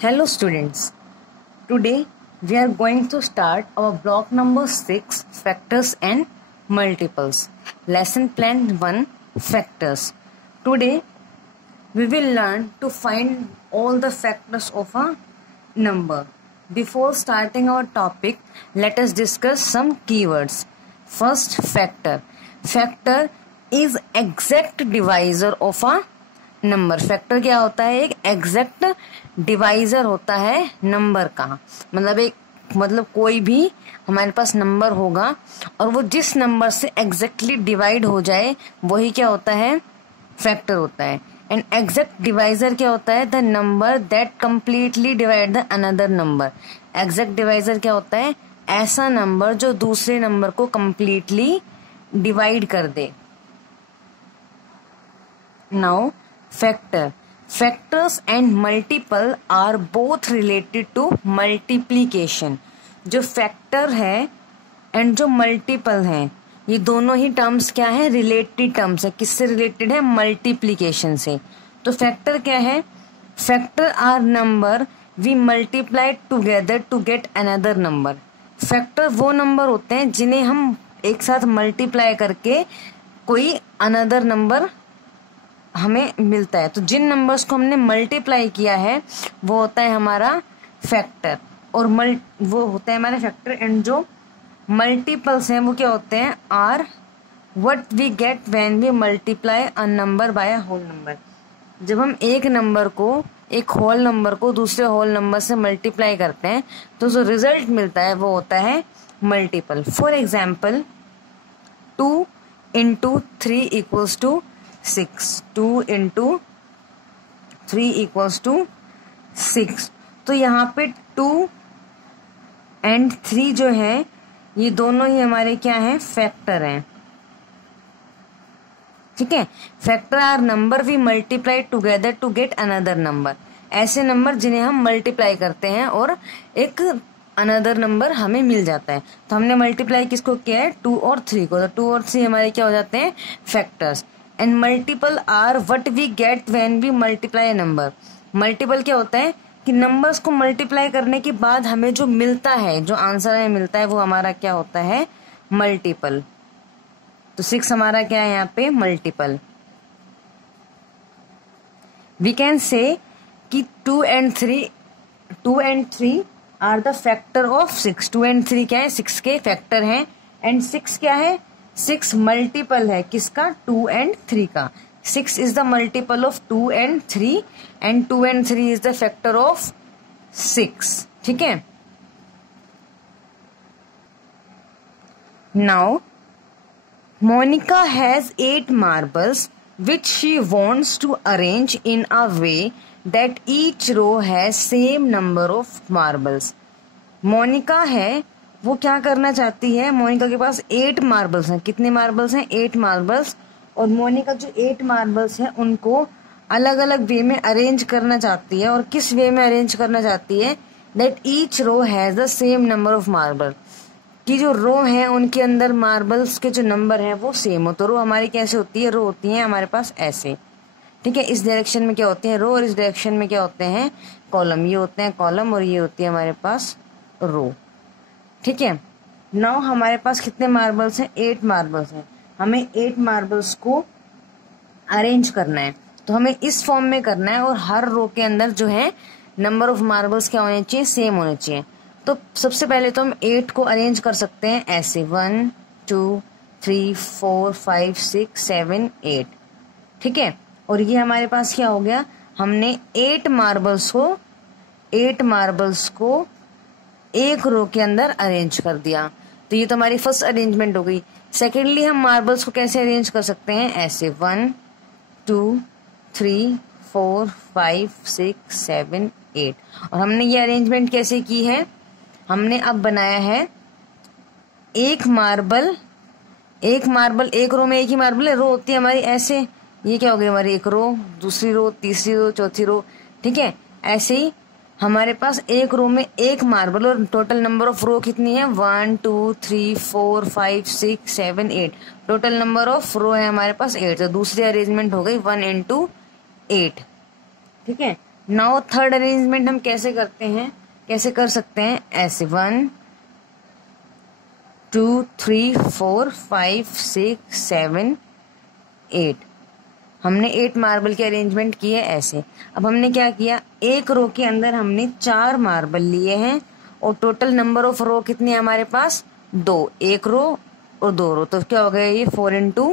Hello students, today we are going to start our block number 6 factors and multiples. Lesson plan 1 factors. Today we will learn to find all the factors of a number. Before starting our topic, let us discuss some keywords. First, factor. Factor is exact divisor of a number. Factor क्या होता है? एक exact divisor होता है number का. मतलब कोई भी हमारे पास नंबर होगा और वो जिस नंबर से एग्जैक्टली डिवाइड हो जाए वही क्या होता है? फैक्टर होता है. एंड एग्जैक्ट डिवाइजर क्या होता है? The number that completely divide the another number. Exact divisor क्या होता है? ऐसा नंबर जो दूसरे नंबर को कंप्लीटली डिवाइड कर दे. Now factor. Factors and multiple are both related to multiplication. जो फैक्टर है एंड जो मल्टीपल है ये दोनों ही टर्म्स क्या है? रिलेटेड टर्म्स है. किससे रिलेटेड है? मल्टीप्लीकेशन से. तो फैक्टर क्या है? Factor are number we multiply together to get another number. Factor वो नंबर होते हैं जिन्हें हम एक साथ मल्टीप्लाई करके कोई अनदर नंबर हमें मिलता है. तो जिन नंबर्स को हमने मल्टीप्लाई किया है वो होता है हमारा फैक्टर और वो होता है हमारा फैक्टर. एंड जो मल्टीपल्स हैं वो क्या होते हैं? Are what we get when we multiply a number by a whole number. जब हम एक नंबर को, एक होल नंबर को दूसरे होल नंबर से मल्टीप्लाई करते हैं तो जो रिजल्ट मिलता है वो होता है multiple. For example 2 into 3 equals to 6. 2 into 3 equals to 6. तो यहाँ पे 2 and 3 जो है ये दोनों ही हमारे क्या हैं? फैक्टर हैं. ठीक है. Factor are number we multiply together to get another number. ऐसे नंबर जिन्हें हम मल्टीप्लाई करते हैं और एक अनदर नंबर हमें मिल जाता है. तो हमने मल्टीप्लाई किसको किया है? 2 और 3 को. तो 2 और 3 हमारे क्या हो जाते हैं? Factors. And multiple are what we get when we multiply number. Multiple क्या होता है? कि नंबर्स को मल्टीप्लाई करने के बाद हमें जो मिलता है, जो आंसर हमें मिलता है वो हमारा क्या होता है? मल्टीपल. तो 6 हमारा क्या है यहाँ पे? मल्टीपल. वी कैन से कि 2 and 3 are the factor of 6. 2 and 3 क्या है? 6 के फैक्टर हैं. एंड 6 क्या है? 6 मल्टीपल है किसका? 2 and 3 का. 6 is the multiple of 2 and 3 and 2 and 3 is the factor of 6. ठीक है. Now Monica has 8 marbles which she wants to arrange in a way that each row has same number of marbles. Monica है वो क्या करना चाहती है? मोनिका के पास 8 marbles हैं. कितने मार्बल्स हैं? 8 मार्बल्स. और मोनिका जो 8 मार्बल्स हैं उनको अलग अलग वे में अरेंज करना चाहती है. और किस वे में अरेंज करना चाहती है? That each row has the same number of marble. कि जो रो हैं उनके अंदर मार्बल्स के जो नंबर हैं वो सेम हो. तो रो हमारी कैसे होती है? रो होती है हमारे पास ऐसे. ठीक है. इस डायरेक्शन में क्या होते हैं? रो. और इस डायरेक्शन में क्या होते हैं? कॉलम. ये होते हैं कॉलम और ये होती है हमारे पास रो. ठीक है. नाउ हमारे पास कितने मार्बल्स हैं? 8 मार्बल्स हैं. हमें 8 मार्बल्स को अरेंज करना है. तो हमें इस फॉर्म में करना है और हर रो के अंदर जो है नंबर ऑफ मार्बल्स क्या होने चाहिए? सेम होने चाहिए. तो सबसे पहले तो हम 8 को अरेंज कर सकते हैं ऐसे 1 2 3 4 5 6 7 8. ठीक है. और ये हमारे पास क्या हो गया? हमने 8 मार्बल्स को एक रो के अंदर अरेंज कर दिया. तो ये तो हमारी फर्स्ट अरेंजमेंट हो गई. सेकेंडली हम मार्बल्स को कैसे अरेंज कर सकते हैं? ऐसे 1 2 3 4 5 6 7 8. और हमने ये अरेंजमेंट कैसे की है? हमने अब बनाया है एक मार्बल एक रो में एक ही मार्बल है. रो होती है हमारी ऐसे. ये क्या हो गई? हमारी एक रो, दूसरी रो, तीसरी रो, चौथी रो. ठीक है. ऐसे ही हमारे पास एक रो में एक मार्बल और टोटल नंबर ऑफ रो कितनी है? 1 2 3 4 5 6 7 8. टोटल नंबर ऑफ रो है हमारे पास 8. तो दूसरी अरेंजमेंट हो गई 1 into 8. ठीक है. नाउ थर्ड अरेंजमेंट हम कैसे करते हैं, कैसे कर सकते हैं, ऐसे 1 2 3 4 5 6 7 8, हमने 8 मार्बल के अरेंजमेंट किए ऐसे। अब हमने क्या किया, एक रो के अंदर हमने 4 मार्बल लिए हैं और टोटल नंबर ऑफ रो कितनी है हमारे पास, 2, एक रो और 2 रो, तो क्या हो गया ये 4 into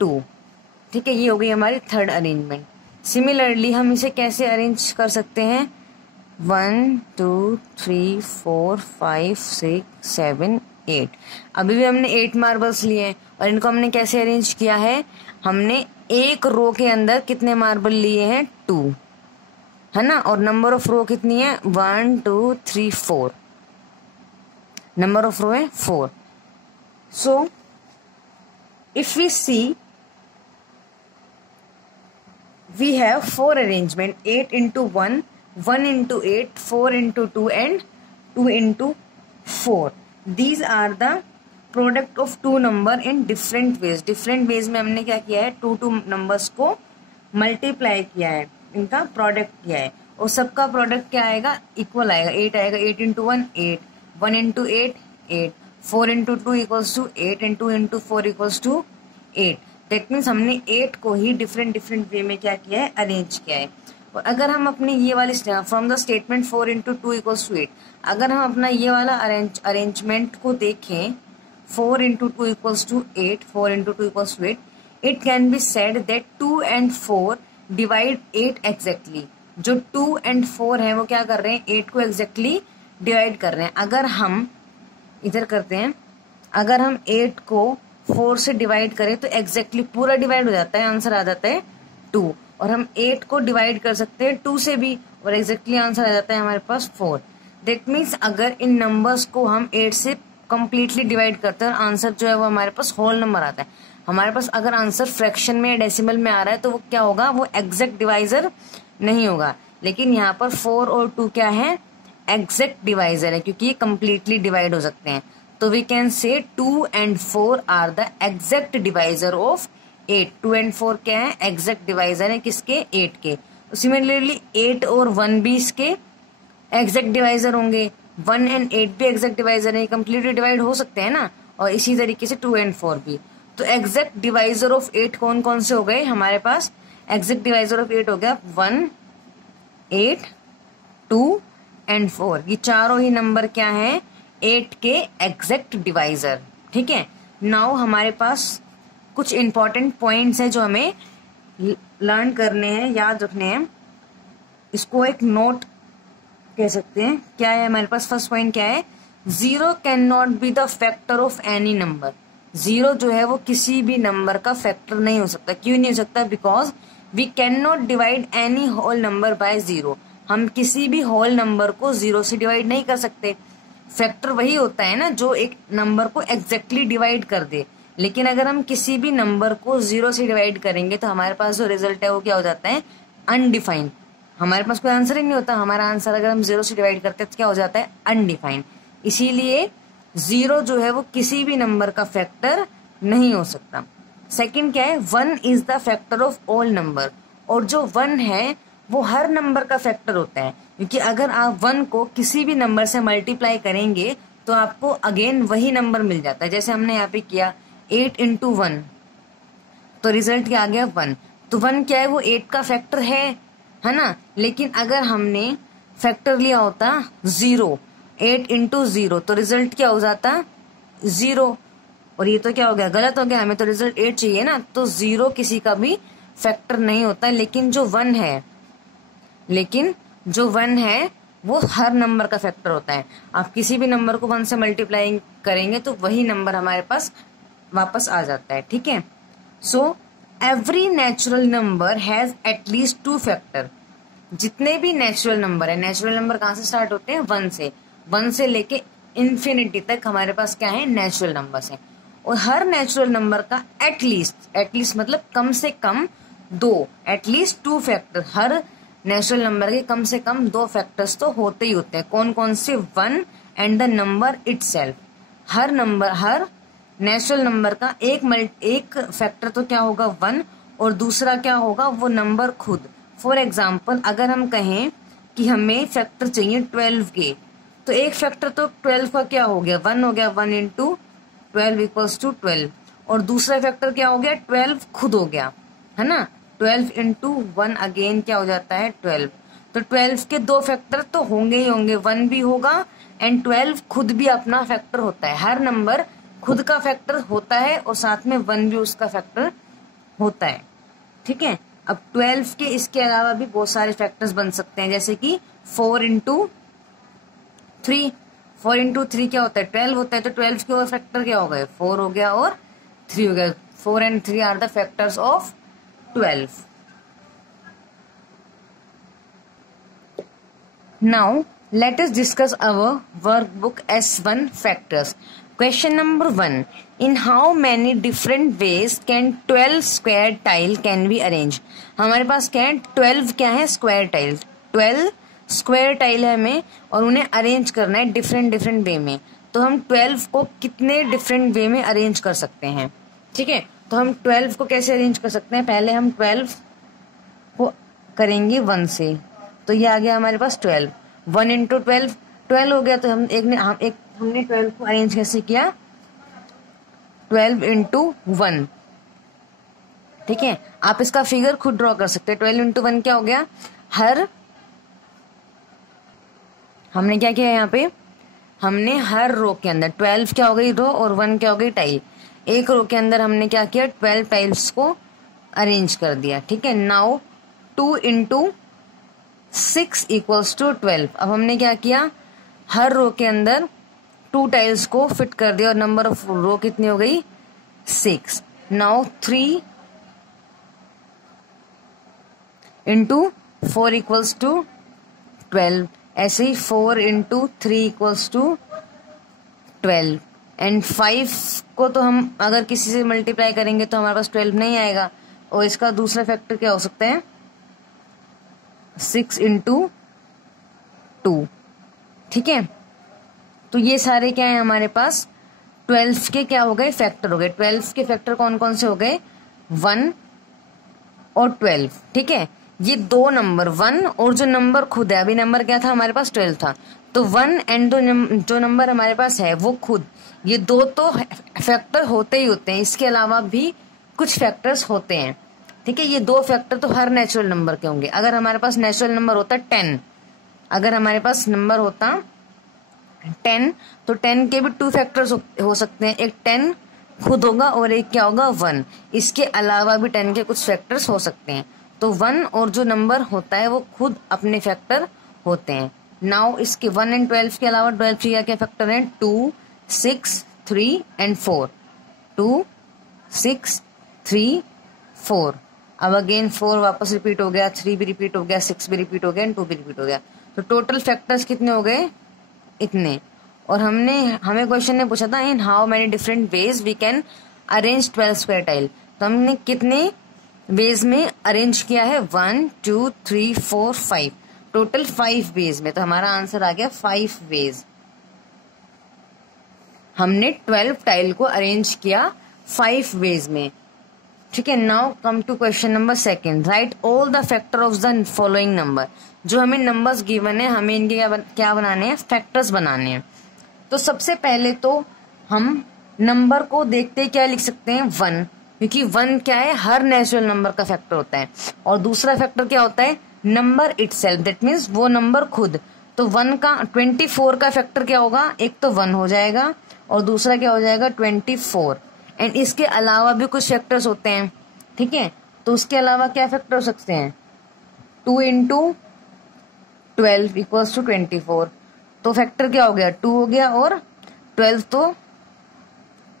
2। ठीक है, ये हो गई हमारी थर्ड अरेंजमेंट। सिमिलरली हम इसे कैसे अरेंज कर सकते हैं, 1 2 3 4 5 6 7 8, अभी भी हमने 8 मार्बल्स लिए हैं और इनको हमने कैसे अरेंज किया है, हमने एक रो के अंदर कितने मार्बल लिए हैं, 2, है ना, और नंबर ऑफ रो कितनी है, 1 2 3 4, नंबर ऑफ रो है 4। So if we see we have 4 arrangement, 8 into 1, 1 into 8, 4 into 2 and 2 into 4. These are the product of two number in different ways. Different ways में हमने क्या किया है, 2 numbers को multiply किया है, इनका product किया है और सबका product क्या आएगा, equal आएगा, 8 आएगा, 8 into 1 8, 1 into 8 8, 4 into 2 equals to 8 and 2 into 4 equals to 8। That means हमने 8 को ही डिफरेंट वे में क्या किया है, अरेंज किया है। और अगर हम अपने ये वाले from the statement 4 into 2 equals to 8, अगर हम अपना ये वाला अरेंजमेंट को देखें 4 into 2 equals to 8, 4 into 2 equals to 8, it can be said that 2 and 4 divide 8 exactly. जो 2 and 4 है वो क्या कर रहे हैं, 8 को एग्जैक्टली डिवाइड कर रहे हैं। अगर हम इधर करते हैं, अगर हम 8 को 4 से डिवाइड करें तो एग्जैक्टली पूरा डिवाइड हो जाता है, आंसर आ जाता है 2। और हम 8 को डिवाइड कर सकते हैं 2 से भी और एग्जैक्टली आंसर आ जाता है हमारे पास 4। दैट मीन्स अगर इन नंबर्स को हम 8 से कंप्लीटली डिवाइड करते हैं और आंसर जो है वो हमारे पास होल नंबर आता है। हमारे पास अगर आंसर फ्रैक्शन में या डेसिमल में आ रहा है तो वो क्या होगा, वो एग्जैक्ट डिवाइजर नहीं होगा। लेकिन यहाँ पर 4 और 2 क्या है, एग्जैक्ट डिवाइजर है, क्योंकि ये कंप्लीटली डिवाइड हो सकते हैं। तो we can say 2 and 4 are the exact divisor of 8। 2 and 4 क्या है, एग्जैक्ट डिवाइजर है किसके, 8 के। सिमिलरली 8 और 1 भी इसके एग्जैक्ट डिवाइजर होंगे, 1 and 8 भी एग्जैक्ट डिवाइजर है, कंप्लीटली डिवाइड हो सकते हैं ना। और इसी तरीके से 2 and 4 भी। तो एग्जैक्ट डिवाइजर ऑफ 8 कौन कौन से हो गए हमारे पास, एग्जैक्ट डिवाइजर ऑफ 8 हो गया 1 8 2 and 4। ये चारों ही नंबर क्या है, 8 के एग्जैक्ट डिवाइजर। ठीक है, नाउ हमारे पास कुछ इंपॉर्टेंट पॉइंट्स हैं जो हमें लर्न करने हैं, याद रखने हैं। इसको एक नोट कह सकते हैं। क्या है हमारे पास, फर्स्ट पॉइंट क्या है, 0 can not be the factor of any number. 0 जो है वो किसी भी नंबर का फैक्टर नहीं हो सकता। क्यों नहीं हो सकता, because we can not divide any whole number by 0। हम किसी भी होल नंबर को 0 से डिवाइड नहीं कर सकते। फैक्टर वही होता है ना जो एक नंबर को एग्जैक्टली डिवाइड कर दे। लेकिन अगर हम किसी भी नंबर को 0 से डिवाइड करेंगे तो हमारे पास जो रिजल्ट है वो क्या हो जाता है, अनडिफाइंड। हमारे पास कोई आंसर ही नहीं होता। हमारा आंसर अगर हम 0 से डिवाइड करते हैं तो क्या हो जाता है, अनडिफाइंड। इसीलिए 0 जो है वो किसी भी नंबर का फैक्टर नहीं हो सकता। सेकंड क्या है, 1 is the factor of all number. और जो 1 है वो हर नंबर का फैक्टर होता है, क्योंकि अगर आप 1 को किसी भी नंबर से मल्टीप्लाई करेंगे तो आपको अगेन वही नंबर मिल जाता है। जैसे हमने यहाँ पे किया 8 into 1, तो रिजल्ट क्या आ गया 1। तो 1 क्या है, वो 8 का फैक्टर है ना। लेकिन अगर हमने फैक्टर लिया होता 0, 8 into 0, तो रिजल्ट क्या हो जाता 0। और ये तो क्या हो गया, गलत हो गया, हमें तो रिजल्ट 8 चाहिए ना। तो 0 किसी का भी फैक्टर नहीं होता। लेकिन जो 1 है वो हर नंबर का फैक्टर होता है। आप किसी भी नंबर को 1 से मल्टीप्लाई करेंगे तो वही नंबर हमारे पास वापस आ जाता है। ठीक है, so every natural number has at least 2 factor. जितने भी नेचुरल नंबर है, नेचुरल नंबर कहाँ से स्टार्ट होते हैं, 1 से लेके इन्फिनिटी तक हमारे पास क्या है, नेचुरल नंबर्स हैं। और हर नेचुरल नंबर का एटलीस्ट मतलब कम से कम 2, एटलीस्ट 2 फैक्टर। हर नेचुरल नंबर के कम से कम 2 फैक्टर्स तो होते ही होते हैं। कौन कौन से, 1 and the number itself. Her natural number का एक फैक्टर तो क्या होगा, 1, और दूसरा क्या होगा, वो नंबर खुद। फॉर एग्जाम्पल अगर हम कहें कि हमें फैक्टर चाहिए 12 के, तो एक फैक्टर तो 12 का क्या हो गया, 1 हो गया, 1 इंटू 12 इक्वल्स टू 12, और दूसरा फैक्टर क्या हो गया, 12 खुद हो गया, है ना। 12 इंटू 1 अगेन क्या हो जाता है, 12। तो 12 के दो फैक्टर तो होंगे ही होंगे, 1 भी होगा एंड 12 खुद भी अपना फैक्टर होता है। हर नंबर खुद का फैक्टर होता है और साथ में 1 भी उसका फैक्टर होता है, ठीक है। अब 12 के इसके अलावा भी बहुत सारे फैक्टर्स बन सकते हैं, जैसे कि 4 इंटू 3। 4 इंटू 3 क्या होता है, 12 होता है, तो 12 के और फैक्टर क्या हो गए, 4 हो गया और 3 हो गया। 4 and 3 are the factors of 12। Now let us discuss our workbook S1 factors. Question number 1. In how many different ways can 12 square tile can be arranged? हमारे पास क्या है, 12 क्या है, स्क्वायर टाइल। 12 स्क्वायर टाइल है हमें और उन्हें अरेंज करना है डिफरेंट वे में। तो हम 12 को कितने डिफरेंट वे में अरेंज कर सकते हैं, ठीक है। तो हम 12 को कैसे अरेंज कर सकते हैं, पहले हम 12 को करेंगे 1 से, तो ये आ गया हमारे पास 12। 1 इंटू 12 हो गया। तो हमने 12 को अरेंज कैसे किया, 12 इंटू 1, ठीक है। आप इसका फिगर खुद ड्रॉ कर सकते हैं। 12 इंटू 1 क्या हो गया, हमने क्या किया यहाँ पे, हमने हर रो के अंदर 12 क्या हो गई रो और 1 क्या हो गई टाइल, एक रो के अंदर हमने क्या किया, 12 टाइल्स को अरेंज कर दिया, ठीक है। Now 2 into 6 equals to 12। अब हमने क्या किया, हर रो के अंदर 2 टाइल्स को फिट कर दिया और नंबर ऑफ रो कितनी हो गई, 6। Now 3 into 4 equals to 12। ऐसे ही 4 इंटू 3 इक्वल्स टू 12 एंड 5 को तो हम अगर किसी से मल्टीप्लाई करेंगे तो हमारे पास 12 नहीं आएगा, और इसका दूसरा फैक्टर क्या हो सकता है, 6 इंटू 2, ठीक है। तो ये सारे क्या है हमारे पास, 12 के क्या हो गए, फैक्टर हो गए। 12 के फैक्टर कौन कौन से हो गए, 1 और 12, ठीक है। ये दो नंबर 1 और जो नंबर खुद है, अभी नंबर क्या था हमारे पास 12 था, तो 1 एंड जो नंबर हमारे पास है वो खुद, ये दो तो फैक्टर होते ही होते हैं, इसके अलावा भी कुछ फैक्टर्स होते हैं, ठीक है। ये दो फैक्टर तो हर नेचुरल नंबर के होंगे। अगर हमारे पास नेचुरल नंबर होता 10, अगर हमारे पास नंबर होता 10, तो 10 के भी 2 फैक्टर्स हो सकते हैं, एक 10 खुद होगा और एक क्या होगा, 1। इसके अलावा भी 10 के कुछ फैक्टर्स हो सकते हैं। तो 1 और जो नंबर होता है वो खुद अपने फैक्टर होते हैं। नाउ इसके 1 एंड 12 के अलावा 12 के क्या फैक्टर हैं, 2, 6, 3 एंड 4। 2, 6, 3, 4। अब अगेन 4 वापस रिपीट हो गया, 3 भी रिपीट हो गया, 6 भी रिपीट हो गया एंड 2 भी रिपीट हो गया। तो टोटल फैक्टर्स कितने हो गए, इतने। और हमें क्वेश्चन ने पूछा था in how many different ways we can arrange 12 square tile. तो हमने कितने वेज में अरेंज किया है, 1, 2, 3, 4, 5, टोटल 5 वेज में। तो हमारा आंसर आ गया 5 वेज। हमने 12 टाइल को अरेंज किया 5 वेज में, ठीक है। Now come to question number 2। Write all the factor of the following number. जो हमें नंबर्स गिवन है, हमें इनके क्या बनाने हैं, फैक्टर्स बनाने हैं। तो सबसे पहले तो हम नंबर को देखते क्या लिख सकते हैं, 1, क्योंकि 1 क्या है, हर नेचुरल नंबर का फैक्टर होता है। और दूसरा फैक्टर क्या होता है, नंबर इटसेल्फ, दैट मीन्स वो नंबर खुद। तो 1 का 24 का फैक्टर क्या होगा, एक तो 1 हो जाएगा और दूसरा क्या हो जाएगा, 24। एंड इसके अलावा भी कुछ फैक्टर्स होते हैं, ठीक है। तो उसके अलावा क्या फैक्टर हो सकते हैं, 2 इंटू 12 इक्वल्स टू 24। तो फैक्टर क्या हो गया, 2 हो गया और 12 तो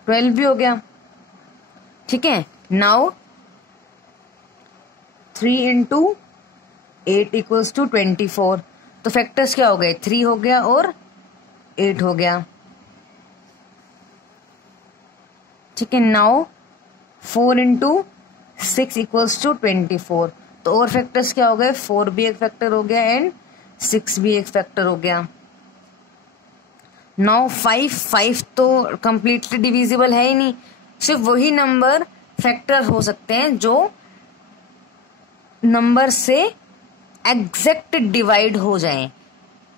12 भी हो गया, ठीक है। Now 3 into 8 equals to 24। तो फैक्टर्स क्या हो गए, 3 हो गया और 8 हो गया, ठीक है। Now 4 into 6 equals to 24। तो और फैक्टर्स क्या हो गए, 4 भी एक फैक्टर हो गया एंड 6 भी एक फैक्टर हो गया। नाउ 5 तो कंप्लीटली डिविजिबल है ही नहीं, सिर्फ वही नंबर फैक्टर हो सकते हैं जो नंबर से एग्जैक्ट डिवाइड हो जाए,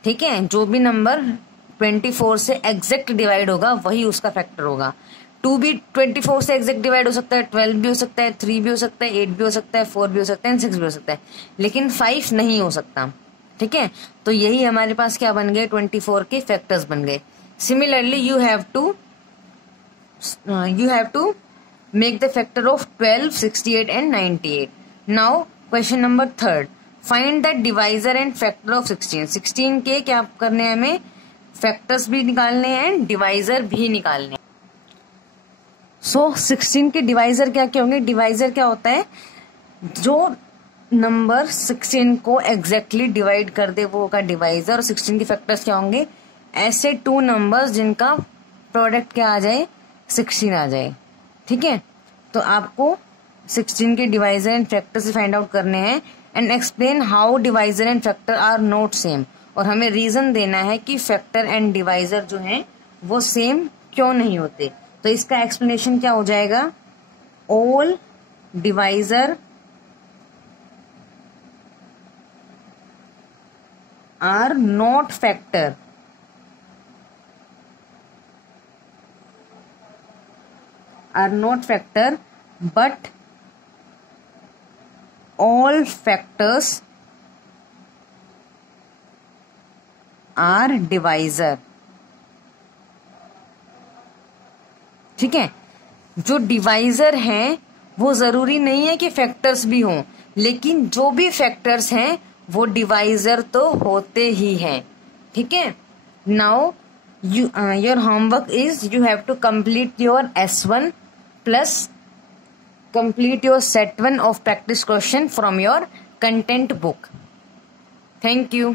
ठीक है, जो भी नंबर 24 से एग्जैक्ट डिवाइड होगा वही उसका फैक्टर होगा। 2 भी 24 से एग्जैक्ट डिवाइड हो सकता है, 12 भी हो सकता है, 3 भी हो सकता है, 8 भी हो सकता है, 4 भी हो सकता है, 6 भी हो सकता है, लेकिन 5 नहीं हो सकता, ठीक है। तो यही हमारे पास क्या बन गए, 24 के फैक्टर्स बन गए। Similarly you have to make the factor of 12, 68 and 98. Now question number 3rd, find the divisor and factor of 16. 16 के क्या करने हैं, हमें फैक्टर्स भी निकालने हैं, डिवाइजर भी निकालने हैं। सो 16 के डिवाइजर क्या क्या होंगे, डिवाइजर क्या होता है, जो नंबर 16 को एग्जैक्टली डिवाइड कर दे वो होगा डिवाइजर। और 16 के फैक्टर्स क्या होंगे, ऐसे 2 नंबर्स जिनका प्रोडक्ट क्या आ जाए, 16 आ जाए, ठीक है। तो आपको 16 के डिवाइजर एंड फैक्टर से फाइंड आउट करने हैं and explain how divisor and factor are not same, और हमें रीजन देना है कि फैक्टर एंड डिवाइजर जो हैं वो सेम क्यों नहीं होते। तो इसका एक्सप्लेनेशन क्या हो जाएगा, all divisor are not factor, are not factor, but all factors are divisor, ठीक है। जो डिवाइजर हैं वो जरूरी नहीं है कि फैक्टर्स भी हों, लेकिन जो भी फैक्टर्स हैं वो डिवाइजर तो होते ही हैं, ठीक है। Now your homework is you have to complete your S1 plus complete your set 1 of practice question from your content book. Thank you.